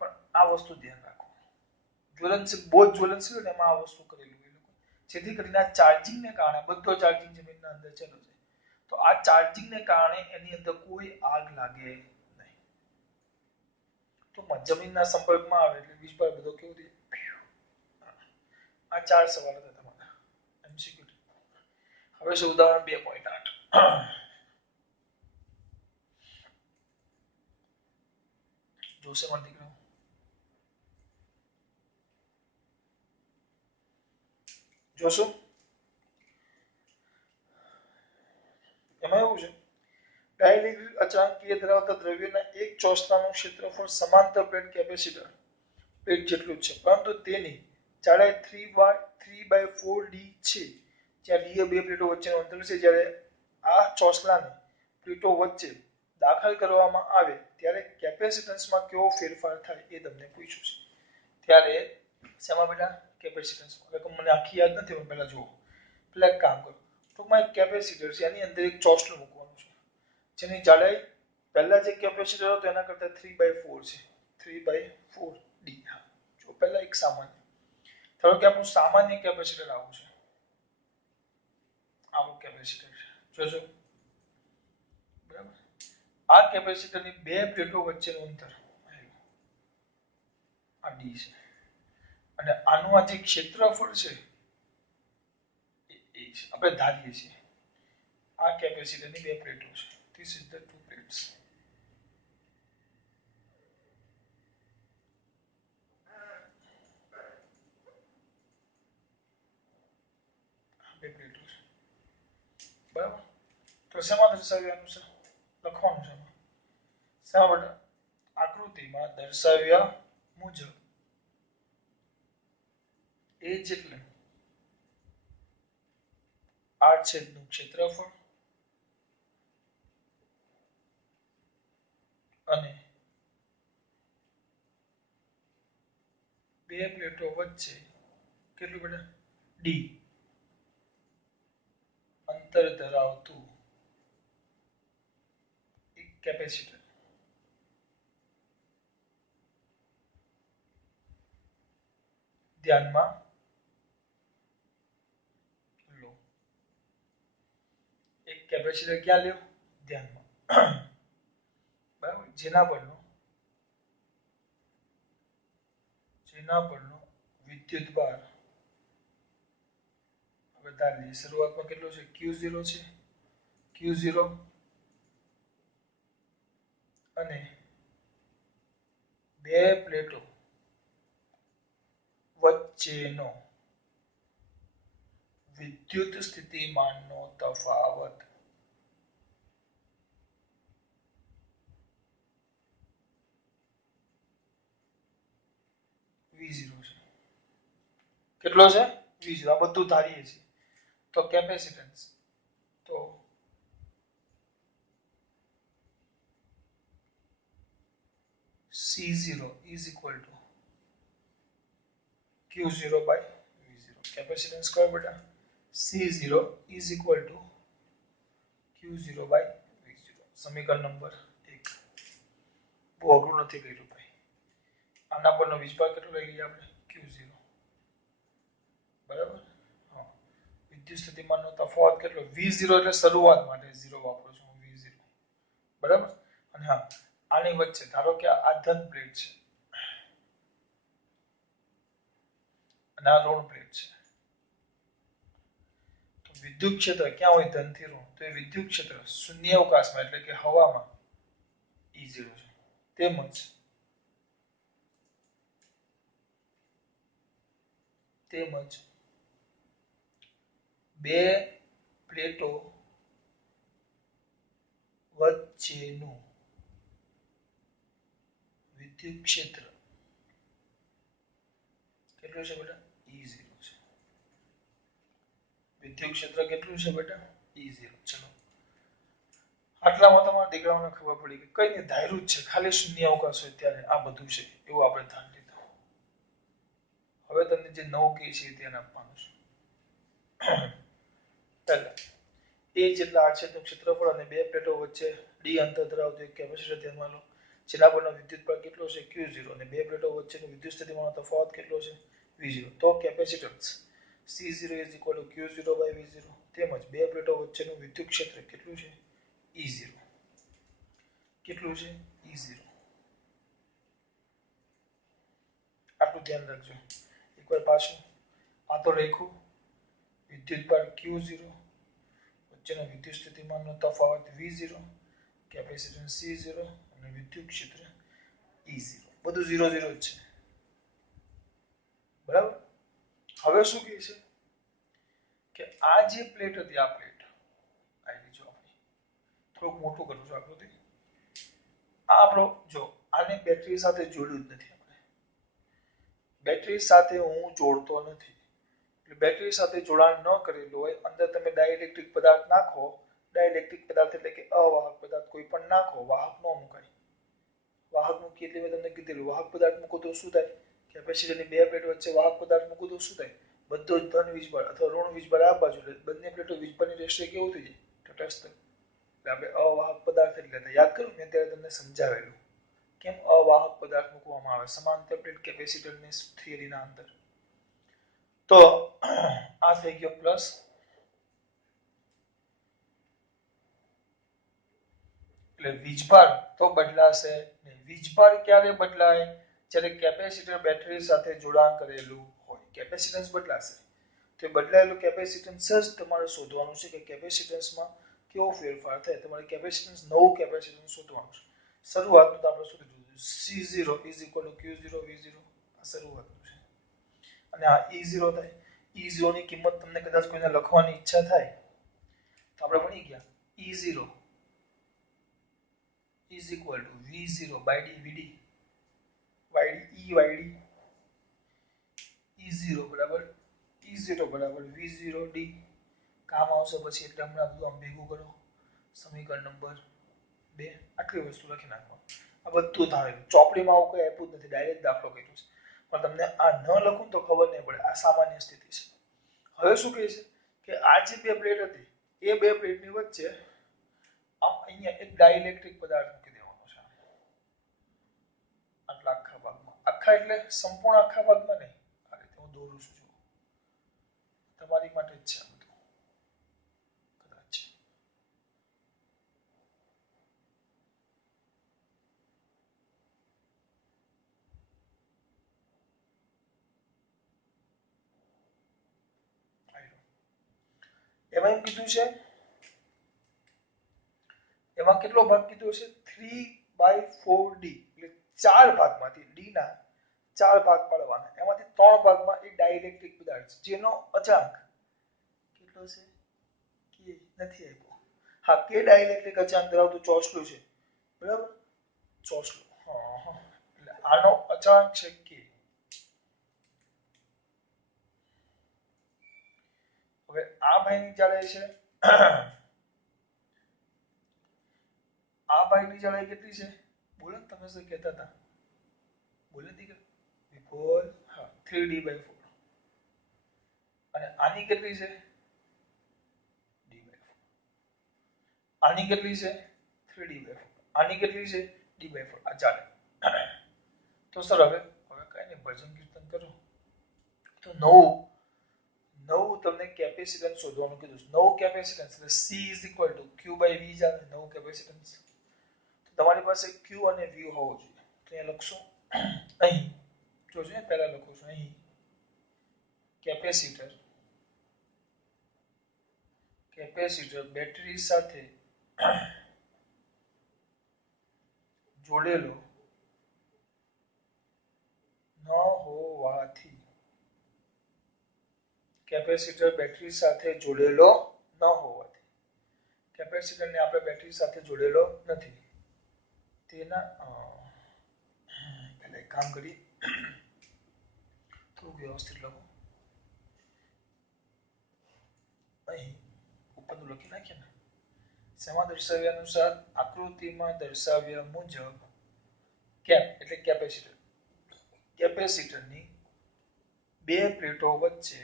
પણ આ વસ્તુ ધ્યાન રાખો, જ્વલનશીલ, બહુ જ્વલનશીલ હોય ને એમાં આ વસ્તુ કરેલું એ લોકો, જેથી કરીને આ ચાર્જિંગને કારણે બધો ચાર્જિંગ જમીનના અંદર ચાલ્યો જાય તો આ ચાર્જિંગને કારણે એની અંદર કોઈ આગ લાગે નહીં. તો જમીનના સંપર્કમાં આવે એટલે વીજભાર બધો કેવો થઈ જાય. આ 4 સવાલ હતા તમારા એમસીક્યુ. હવે છે ઉદાહરણ 2.8. જોશે મારો દીકરો? જોશો? એમાં એવું છે, ડાઇલેક્ટ્રિક અચળાંકીય ધરાવતા દ્રવ્યના એક ચોસલાનું ક્ષેત્રફળ સમાંતર પ્લેટ કેપેસિટર પ્લેટ જેટલું છે, પરંતુ તેની જાડાઈ 3/4d છે. જ્યાં ડી બે પ્લેટો વચ્ચેનું અંતર છે. જ્યારે આ ચોસલાને પ્લેટો વચ્ચે દાખલ કરવામાં આવે ત્યારે કેપેસિટન્સમાં કેવો ફેરફાર થાય એ તમને પૂછ્યું છે. ત્યારે શેમાં બેટા? કેપેસિટન્સમાં. મને આખી યાદ નથી પણ પહેલા જુઓ. પેલા એક કામ કરો, ટૂંકમાં એક કેપેસિટર છે, એની અંદર એક ચોસલું મૂકવાનું છે જેની જાડાઈ પહેલા જે કેપેસિટર હતો એના કરતા 3/4 છે. 3/4d. હા, જો પહેલા એક સામાન્ય, ધારો કે આપણું સામાન્ય કેપેસિટર આવું છે, આવું કેપેસિટર છે, જોજો. બરાબર. આ કેપેસિટરની બે પ્લેટો વચ્ચેનું અંતર આ ડી છે, અને આનું આ જે ક્ષેત્રફળ છે છે, આપણે ધારીએ છીએ આ કેપેસિટરની બે પ્લેટો છે. This is the two plates. બે પ્લેટો છે, બરાબર. તો શેમાં દર્શાવ્યાનું છે? લખવાનું છે શા બેટા? આકૃતિમાં દર્શાવ્યા મુજબ એ જ એટલે આડછેદનું ક્ષેત્રફળ અને બે પ્લેટો વચ્ચે કેટલું બેટા? ડી અંતર ધરાવતું એક કેપેસિટર. ધ્યાનમાં લો. એક કેપેસિટર ક્યાં લ્યો? ધ્યાનમાં. બરાબર. જેના પરનો વિદ્યુત ભાર હવે ધારીએ શરૂઆતમાં કેટલો છે? Q0 છે. Q0 અને બે પ્લેટો વચ્ચેનો વિદ્યુત સ્થિતિમાનનો તફાવત V0 છે. કેટલો છે? V0. આ બધું ધારીએ છીએ. તો કેપેસિટન્સ તો C0 is equal to Q0 by V0. Capacitance કયો બેટા? C0 is equal to Q0 by V0. સમીકરણ નંબર 1. બહુ અઘરું નથી કર્યું ભાઈ. આના પરનો વીજભાર કેટલો લઈ લઈએ આપણે? Q0. બરાબર. હા. વિદ્યુત સ્થિતિમાનનો તફાવત કેટલો? V0 એટલે શરૂઆત માટે 0 વાપરું છું હું. V0. બરાબર. અને હા, આની વચ્ચે ધારો કે આ ધન પ્લેટ છે અને આ ઋણ પ્લેટ છે. તો વિદ્યુત ક્ષેત્ર ક્યાં હોય? ધન થી ઋણ. તો એ વિદ્યુત ક્ષેત્ર શૂન્યાવકાશમાં એટલે કે હવામાં E0 છે. તેમજ બે પ્લેટો વચ્ચેનું વિદ્યુત ક્ષેત્ર કેટલું છે બેટા? E0 છે. વિદ્યુત ક્ષેત્ર કેટલું છે બેટા? E0. ચલો, આટલામાં તમારા દીકરાઓને ખબર પડી કે કઈ નહીં, ધાર્યું જ છે, ખાલી શૂન્ય અવકાશ હોય ત્યારે આ બધું છે એવું આપણે ધારી લીધું. હવે તમને જે નવું કહે છે ધ્યાન આપવાનું છે. પહેલા એ જેટલા આડછેદનું ક્ષેત્રફળ અને બે પ્લેટો વચ્ચે ડી અંતર ધરાવતું એક કેપેસિટર ધ્યાનમાં લો. જેના પરનો વિદ્યુત ભાર કેટલો છે? Q0. અને બે પ્લેટો વચ્ચેનો વિદ્યુત સ્થિતિમાનનો તફાવત કેટલો છે? V0. તો capacitance C0 is equal to Q0 by V0. તેમજ બે પ્લેટો વચ્ચેનું વિદ્યુત ક્ષેત્ર કેટલું છે? E0. કેટલું છે? E0. આટલું ધ્યાન રાખજો. એકવાર પાછું આ તો લખ્યું. વિદ્યુત ભાર Q0, વચ્ચેનો વિદ્યુત સ્થિતિમાનનો તફાવત V0, કેપેસિટન્સ C0 અને વિદ્યુત ક્ષેત્ર E0. બધું 0 0 જ છે. બરાબર. હવે શું કહે છે કે આ જે પ્લેટ હતી, આ પ્લેટ આવી જો આપણી, થોડુંક મોટું કરું છું આકૃતિ. આ આપણો જો આને બેટરી સાથે જોડ્યું જ નથી આપણે. બેટરી સાથે હું જોડતો નથી. બેટરી સાથે જોડાણ ન કરેલું હોય, અંદર તમે ડાઇલેક્ટ્રિક પદાર્થ નાખો, ડાઇલેક્ટ્રિક પદાર્થ એટલે કે અવાહક પદાર્થ કોઈ પણ નાખો, વાહક ન મુકાય. વાહક મૂકી એટલે મેં તમને કીધેલું, વાહક પદાર્થ મૂકો તો શું થાય? કેપેસિટરની બે પ્લેટ વચ્ચે વાહક પદાર્થ મૂકો તો શું થાય? બધો જ ધન વીજભાર અથવા ઋણ વીજભાર આ બાજુ, બંને પ્લેટો વીજભારની રેશિયો કેવું થઈ જાય? તટસ્થ. એટલે આપણે અવાહક પદાર્થ જ લેતા. યાદ કરો મેં ત્યારે તમને સમજાવેલું કેમ અવાહક પદાર્થ મૂકવામાં આવે સમાંતર પ્લેટ કેપેસિટરની થિયરીના અંદર. તો આ થઈ ગયો પ્લસ. એટલે વીજભાર તો બદલાશે નહીં. વીજભાર ક્યારે બદલાય? જ્યારે કેપેસિટર બેટરી સાથે જોડાણ કરેલું હોય. કેપેસિટન્સ બદલાશે તે બદલાયેલું કેપેસિટન્સ જ તમારે શોધવાનું છે કે કેપેસિટન્સમાં કેવો ફેરફાર થાય. તમારે કેપેસિટન્સ નવું કેપેસિટન્સ શોધવાનું છે. શરૂઆતનું તો આપણે શું કીધું C0 Q0 V0 આ શરૂઆતનું છે અને આ E0 થાય. E0 ની કિંમત તમને કદાચ કોઈને લખવાની ઈચ્છા થાય તો આપણે ભણી ગયા E0 is equal to V0 by dVd YD E0 બરાબર E0 બરાબર V0 d કામ આવશે પછી એટલે હમણાં બધું આમ ભેગું કરો સમીકરણ નંબર 2 આટલી વસ્તુ લખી નાખો. આ બધું ધારેલું ચોપડીમાં આવું કોઈ આપ્યું જ નથી, ડાયરેક્ટ દાખલો કર્યો છે. પણ તમને આ ન લખું તો ખબર નહીં પડે. આ સામાન્ય સ્થિતિ છે. હવે શું કહે છે કે આ જે બે પ્લેટ હતી એ બે પ્લેટની વચ્ચે આમ અહીંયા એક ડાઇલેક્ટ્રિક પદાર્થ મૂકી દેવાનો છે. આટલા આખા ભાગમાં, આખા એટલે સંપૂર્ણ આખા ભાગમાં નહીં, આ રીતે હું દોરું છું તમારી માટે જ છે આ બધું કદાચ. એમાં એમ કીધું છે, એમાં કેટલો ભાગ કીધો છે 3/4d એટલે 4 ભાગમાંથી d ના 4 ભાગ પાડવાના. એમાંથી 3 ભાગમાં એ ડાઇલેક્ટ્રિક પદાર્થ જેનો અચાંક કેટલો છે કે નથી આપ્યો. હા, કે ડાઇલેક્ટ્રિક અચાંક ધરાવતું ચોસલું છે. બરાબર, ચોસલું. હા, એટલે આનો અચાંક છે કે. હવે આ ભાઈની જાડાઈ છે આ ભાઈની જાડાઈ કેટલી છે બોલો ને, તમે શું કહેતા હતા બોલે દીકરા વિપુલ? હા, 3d/4. અને આની કેટલી છે d/4. આની કેટલી છે 3d/4. આની કેટલી છે d/4. આ ચાલે. તો સર હવે કઈ નહીં, ભજન કીર્તન કરો. તો નવું તમને કેપેસિટન્સ શોધવાનું કીધું. નવું કેપેસિટન્સ એટલે C q/v જ આવે નવું કેપેસિટન્સ. તો તમારી પાસે q અને v હોવો જોઈએ. તો અહીંયા લખશો અહીં જોજો, પહેલા લખું છું અહીં કેપેસિટર બેટરી સાથે જોડેલો ન હોવાથી, કેપેસિટર બેટરી સાથે જોડેલો ન હોવાથી, કેપેસિટરને આપણે બેટરી સાથે જોડેલો નથી. તેના પહેલા એક કામ કરી થોડુંક વ્યવસ્થિત લખો. અહીં ઉપરનું લખી નાખીએ ને. શેમાં દર્શાવ્યા અનુસાર આકૃતિમાં દર્શાવ્યા મુજબ કેપ એટલે કેપેસિટર, કેપેસિટરની બે પ્લેટો વચ્ચે,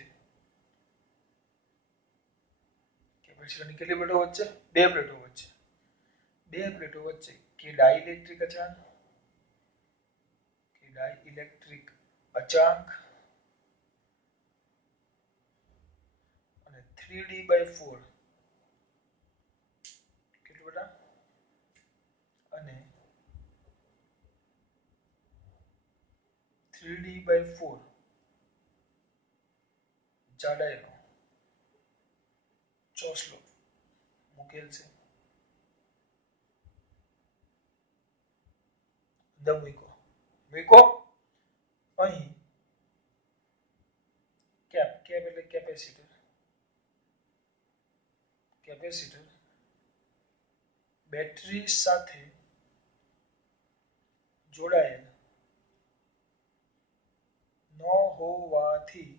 કેપેસિટરની કેટલી પ્લેટો વચ્ચે? બે પ્લેટો વચ્ચે, બે પ્લેટો વચ્ચે કે ડાઇલેક્ટ્રિક અચાંક, કે ડાઇલેક્ટ્રિક અચાંક અને 3d/4 કેટલું બેટા? અને 3d/4 જાડાઈનો ચોસલો મૂકેલ છે. મૂકો અહીં કેપ એટલે કેપેસિટર, કેપેસિટર બેટરી સાથે જોડાયેલ ન હોવાથી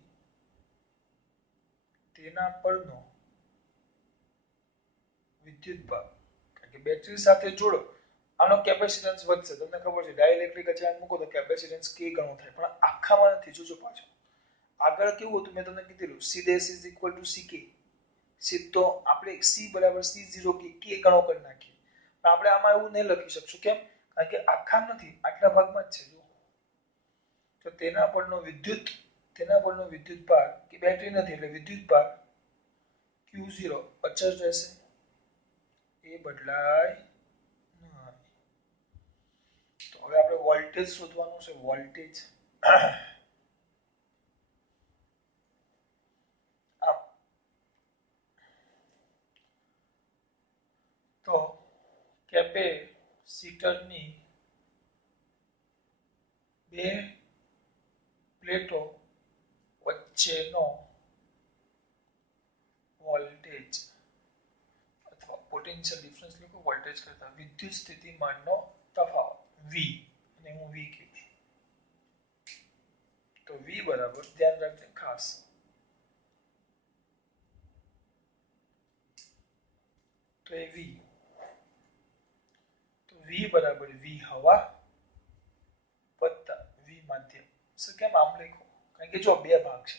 તેના પરનો વિદ્યુત ભાર, કારણ કે બેટરી સાથે જોડો આનો કેપેસિટન્સ વધશે. તમને ખબર છે ડાઇલેક્ટ્રિક અચાંક મૂકો તો કેપેસિટન્સ કે ગણો થાય, પણ આખામાં નથી. જોજો પાછળ આગળ કેવું હતું મેં તમને કીધેલું C' = CK. સીધો આપણે C બરાબર C0 કે ગણો કરી નાખીએ. પણ આપણે આમાં એવું નહીં લખી શકશું. કેમ? કારણ કે આખા નથી, આટલા ભાગમાં જ છે. જો તો તેના પરનો વિદ્યુત ભાર કે બેટરી નથી એટલે વિદ્યુત ભાર Q0 અચળ રહેશે, એ બદલાય નહીં. તો હવે આપણે વોલ્ટેજ શોધવાનું છે. વોલ્ટેજ કેપેસિટરની બે પ્લેટો વચ્ચેનો વોલ્ટેજ અથવા પોટેન્શિયલ ડિફરન્સ લખો વોલ્ટેજ કરતા વિદ્યુત સ્થિતિમાનનો તફાવત વી અને હું વી કહું છું તો વી બરાબર ધ્યાન રાખજો ખાસ તો એ વી તો વી બરાબર વી હવા વત્તા વી માધ્યમ સર કેમ આમ લખો કારણ કે જો બે ભાગ છે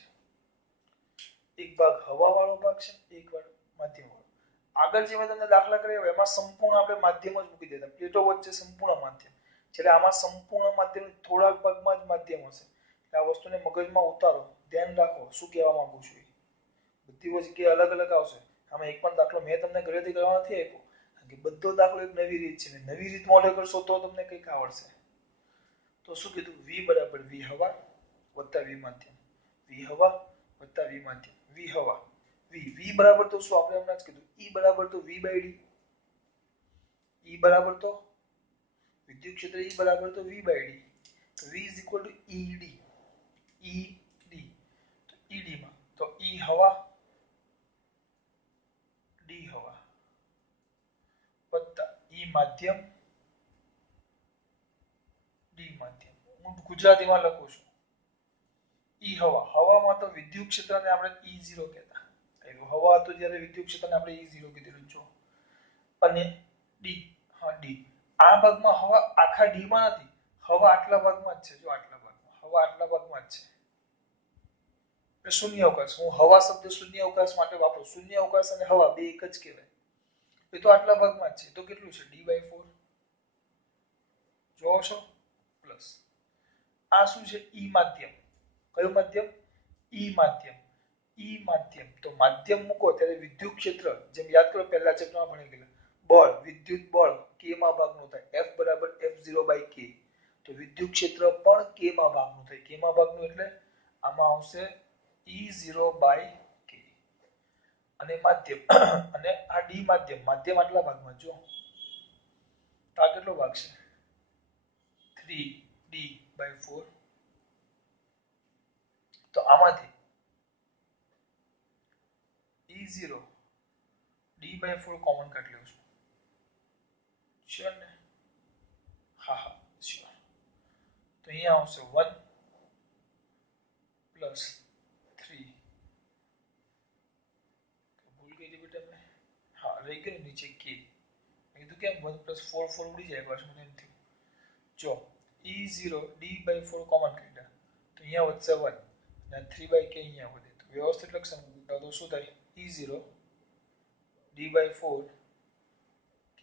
એક ભાગ હવા વાળો ભાગ છે એક ભાગ માધ્યમ વાળો આગળ જે મેં તમને દાખલા કર્યા એમાં સંપૂર્ણ આપણે માધ્યમ જ મૂકી દેતા પ્લેટો વચ્ચે સંપૂર્ણ માધ્યમ એટલે આમાં સંપૂર્ણ માધ્યમ થોડાક ભાગમાં જ માધ્યમ હશે એટલે આ વસ્તુને મગજમાં ઉતારો ધ્યાન રાખો શું કહેવા માંગુ છું બધી જગ્યાએ અલગ અલગ આવશે આમાં એક પણ દાખલો મેં તમને ઘરેથી કરવા નથી આપ્યો કારણ કે બધો દાખલો એક નવી રીત છે નવી રીત મોઢે કરશો તો તમને કંઈક આવડશે તો શું કીધું વી બરાબર વી હવા વત્તા વી માધ્યમ વી હવા વત્તા વી માધ્યમ વી હવા વી બરાબર તો શું આપણે હમણાં જ કીધું ઈ બરાબર તો વી બાય ડી ઈ બરાબર તો વિદ્યુત ક્ષેત્ર ઈ બરાબર તો વી બાય ડી તો V is equal to E D E D તો ઈડી માં તો ઈ હવા ડી હવા વત્તા ઈ માધ્યમ ડી માધ્યમ હું ગુજરાતીમાં લખું છું ઈ હવામાં તો વિદ્યુત ક્ષેત્રને આપણે E0 કહેતા હવા તો જ્યારે વિદ્યુત ક્ષેત્રને આપણે E0 કીધેલું જો અને ડી હા ડી આ ભાગમાં હવા આખા ડી માં નથી હવા આટલા ભાગમાં જ છે જો આટલા ભાગમાં હવા આટલા ભાગમાં જ છે શૂન્ય અવકાશ હું હવા શબ્દ શૂન્ય અવકાશ માટે વાપરું શૂન્ય અવકાશ અને હવા બે એક જ કહેવાય એ તો આટલા ભાગમાં જ છે તો કેટલું છે D/4 જોવો છો પ્લસ આ શું છે ઈ માધ્યમ કયું માધ્યમ ઈ માધ્યમ ઈ માધ્યમ તો માધ્યમ મૂકો ત્યારે વિદ્યુત ક્ષેત્ર જેમ યાદ કરો પહેલા ચેપ્ટરમાં ભણી ગયેલા બળ વિદ્યુત બળ કે માં ભાગનું થાય F બરાબર F0/k તો વિદ્યુત ક્ષેત્ર પણ કે માં ભાગનું થાય કે માં ભાગનું એટલે આમાં આવશે E0/k અને માધ્યમ અને આ ડી માધ્યમ માધ્યમ આટલા ભાગમાં જો તો આ કેટલો ભાગ છે 3D/4 તો આમાંથી E0 D/4 કોમન કાઢી લઉં છું શ્યોર ને હા હા શ્યોર તો અહીંયા આવશે 1 પ્લસ 3 ભૂલ ગઈ હતી બેટા મેં હા રહી ગયું નીચે કે મેં કીધું કેમ 1 પ્લસ 4 4 ઉડી જાય પાછું મને એમ થયું જો E0 D/4 કોમન કાઢ્યા તો અહીંયા વધશે 1 અને 3/k અહીંયા વધે તો વ્યવસ્થિત લક્ષણ તો શું થાય E0 D/4 k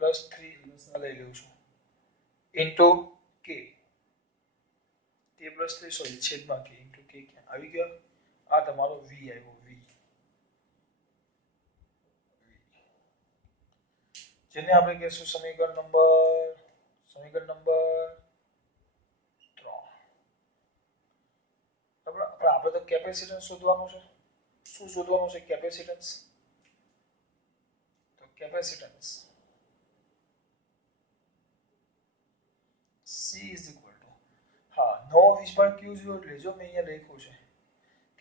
પ્લસ 3 લઈ લઉં છું ઇન્ટુ કે કે પ્લસ 3 સોરી છેદમાં કે ઇન્ટુ કે ક્યાં આવી ગયો આ તમારો વી આવ્યો વી જેને આપણે કહેશું સમીકરણ નંબર 3 બરાબર આપણે તો કેપેસિટન્સ શોધવાનું છે શું શોધવાનું છે કેપેસિટન્સ તો capacitance C is equal to હા નવો વીજભાર Q0 એટલે જો મેં અહીંયા લખ્યું છે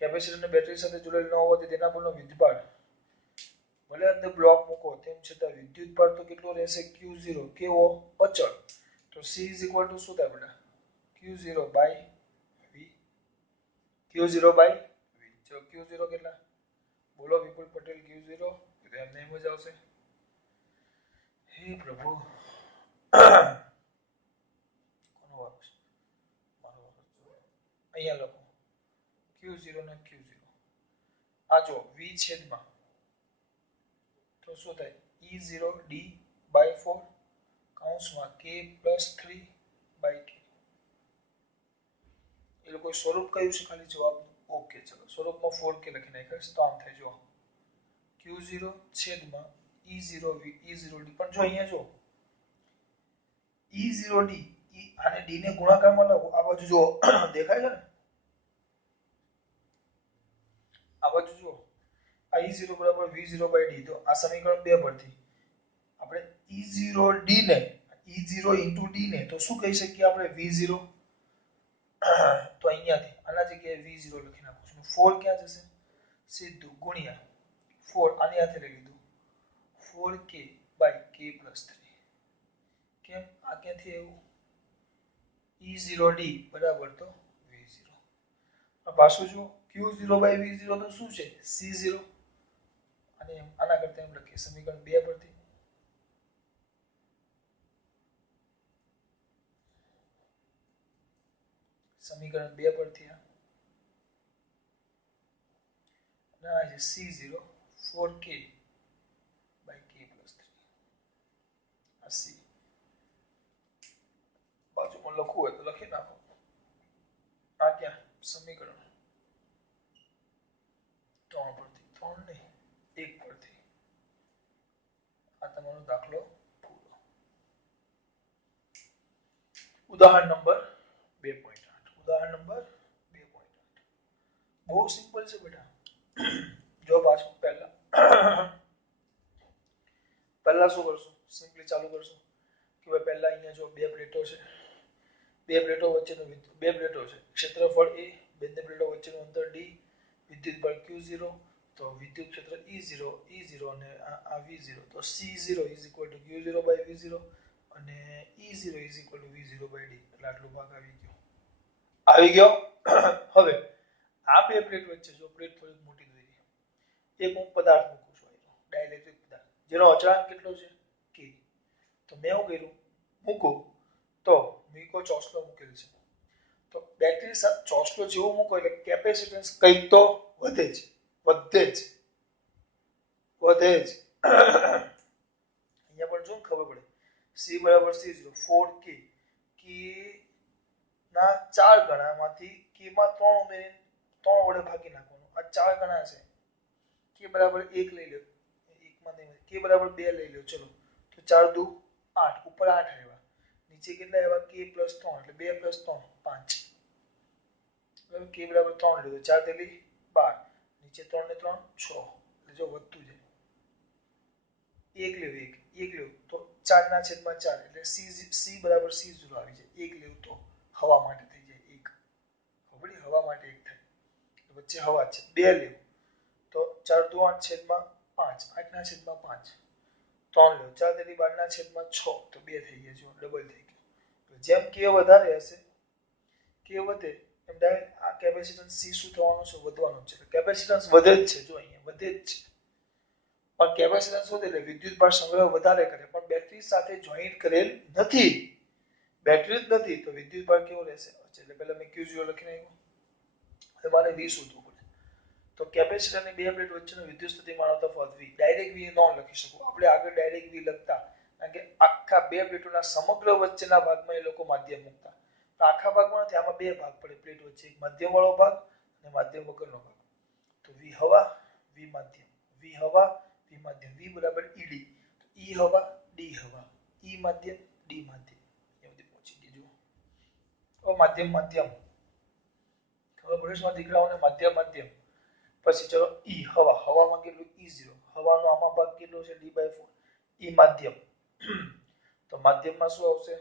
કેપેસિટરને બેટરી સાથે જોડેલ ન હોવાથી તેના પરનો વીજભાર ભલે અંદર બ્લોક મૂકો તેમ છતાં વિદ્યુત ભાર તો કેટલો રહેશે Q0 કેવો અચળ તો C is equal to શું થાય બેટા Q0/V Q0/V જો Q0 કેટલા બોલો વિપુલ પટેલ Q0 એટલે એમને એમ જ આવશે હે પ્રભુ કોનો વારો છે મારો વારો અહીંયા લખો Q0 ને Q0 આ જો V છેદમાં તો શું થાય E0 D/4 કૌંસમાં k પ્લસ 3/k એ લોકો સ્વરૂપ કયું છે ખાલી જવાબનું ઓકે ચલો સ્વરૂપમાં 4k લખી નાખ્યા તો આમ થાય જો Q0 છેદમાં E0V E0D પણ જો અહીંયા જો E0D આને D ને ગુણાકારમાં લખો આ બાજુ જો દેખાય છે ને આ બાજુ જો આ E0 બરાબર V0/D તો આ સમીકરણ 2 પરથી આપણે E0D ને E0 into D ને તો શું કહી શકીએ આપણે V0 તો અહીંયાથી આના જગ્યાએ V0 લખી નાખું છું 4 ક્યાં જશે સીધું ગુણ્યા 4 આની સાથે લઈ લીધું 4k by k plus 3 કેમ આ ક્યાંથી આવ્યું E0D બરાબર તો V0 પાછું જો Q0 by V0 તો શું છે C0 અને આના કરતા એમ લખીએ સમીકરણ 2 પરથી સમીકરણ 2 પરથી ના છે C0 4k by k plus 3 આ C બાજુમાં લખવું હોય તો લખી નાખો આ ક્યાં સમીકરણ 3 પરથી 3 નહીં 1 પરથી આ તમારો દાખલો પૂરો ઉદાહરણ નંબર 2.8 ઉદાહરણ નંબર 2.8 બહુ સિમ્પલ છે બેટા જો પાછું પહેલા શું કરશું સિમ્પલી ચાલુ કરશું કે ભાઈ પહેલા અહીંયા જો બે પ્લેટો છે બે પ્લેટો વચ્ચેનું બે પ્લેટો છે ક્ષેત્રફળ a બંને પ્લેટો વચ્ચેનું અંતર d વિદ્યુત બળ q0 તો વિદ્યુત ક્ષેત્ર E0 અને આ V0 તો C0 q0 by V0 અને E0 V0 by d એટલે આટલો ભાગ આવી ગયો હવે આ બે પ્લેટ વચ્ચે જો પ્લેટ થોડીક મોટી દોરી એક હું પદાર્થ મૂકું છું ડાઇલેક્ટ્રિક પદાર્થ જેનો અચળાંક કેટલો છે k તો મેં એવું કર્યું મૂકું તો મીકો ચોસલો મૂકેલ છે તો બેટરી સાથે ચોસલો જેવો મૂકો એટલે કેપેસિટન્સ કંઈક તો વધે જ અહીંયા પણ જો ખબર પડે C બરાબર C0 4k k ના 4 ગણામાંથી k માં 3 ઉમેરીને 3 વડે ભાગી નાખવાનું આ 4 ગણા છે k બરાબર 1 લઈ લો 1 માં નહીં k બરાબર 2 લઈ લો ચલો તો 4 દુ 8 ઉપર 8 આવ્યા નીચે કેટલા આવ્યા k + 3 એટલે 2 + 3 5 બરાબર k બરાબર 3 લીધો 4 તેલી 12 નીચે 3 ને 3 6 એટલે જો વધતું જાય એક લેવું તો 4 ના છેદમાં 4 એટલે C બરાબર C0 આવી જાય એક લેવું તો હવા માટે થઈ જાય એક ખબર હવા માટે એક થાય વચ્ચે હવા છે બે લેવું તો 4 દુ 8 છેદમાં 5 8 ના છેદમાં 5 3 લેવું 4 તેલી 12 ના છેદમાં 6 તો 2 થઈ ગયા જો ડબલ થઈ ગયું જેમ કે વધારે હશે કે વધે એમ ડાયરેક્ટ આ કેપેસિટન્સ C શું થવાનું છે વધવાનું છે કેપેસિટન્સ વધે જ છે જો અહીંયા વધે જ છે પણ કેપેસિટન્સ વધે એટલે વિદ્યુત ભાર સંગ્રહ વધારે કરે પણ બેટરી સાથે જોઈન્ટ કરેલ નથી બેટરી જ નથી તો વિદ્યુત ભાર કેવો રહેશે એટલે પહેલા મેં Q0 લખી નાખ્યું હવે મારે V શોધવું પડે તો કેપેસિટરની બે પ્લેટ વચ્ચેનો વિદ્યુત સ્થિતિમાનનો તફાવત V ડાયરેક્ટ V ન લખી શકું આપણે આગળ ડાયરેક્ટ V લખતા કારણ કે આખા બે પ્લેટોના સમગ્ર વચ્ચેના ભાગમાં એ લોકો માધ્યમ મૂકતા આખા ભાગમાં નથી આમાં બે ભાગ પડે પ્લેટ વચ્ચે એક મધ્યમ વાળો ભાગ અને માધ્યમ વગરનો ભાગ તો V હવા V માધ્યમ V હવા V માધ્યમ V બરાબર ED તો E હવા D હવા E માધ્યમ D માધ્યમ એ બધી પહોંચી ગઈ જો હવે માધ્યમ ખબર પડે છે દીકરાઓને માધ્યમ પછી ચલો E હવામાં કેટલું E0 હવાનો આમાં ભાગ કેટલો છે D/4 E માધ્યમ તો માધ્યમમાં શું આવશે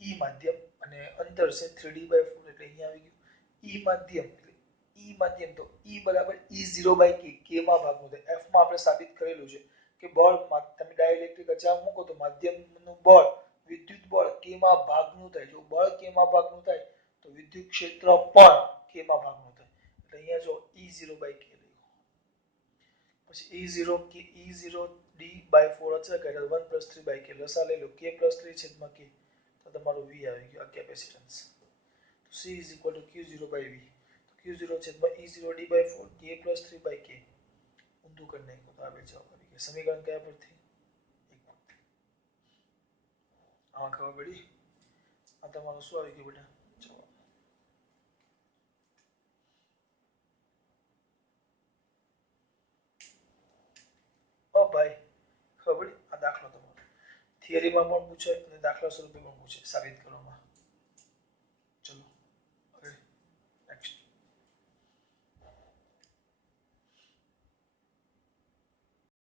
E માધ્યમ અને અંતર છે 3D/4 એટલે અહીંયા આવી ગયું E માધ્યમ એટલે E માધ્યમ તો E બરાબર E0/k k માં ભાગનું થાય F માં આપણે સાબિત કરેલું છે કે બળ તમે ડાઇલેક્ટ્રિક અચાળાંક મૂકો તો માધ્યમનું બળ વિદ્યુત બળ k માં ભાગનું થાય જો બળ k માં ભાગનું થાય તો વિદ્યુત ક્ષેત્ર પણ k માં ભાગનું થાય એટલે અહીંયા જો E0/k પછી E0D/4 અચળાંક એટલે 1 + 3/k લસા લઈ લો k + 3 છેદમાં k તો તમારું V આવી ગયું આ કેપેસિટન્સ તો C Q0/V Q0 છેદમાં E0D/4 k + 3/k ઊંધું કરી નાખ્યું તો આવે જવાબ આવી ગયા સમીકરણ કયા પરથી આમાં ખબર પડી આ તમારું શું આવી ગયું બેટા જવાબ ભાઈ ખબર પડી આ દાખલો તમારો થિયરીમાં પણ પૂછે અને દાખલા સ્વરૂપે પણ પૂછે સાબિત કરવામાં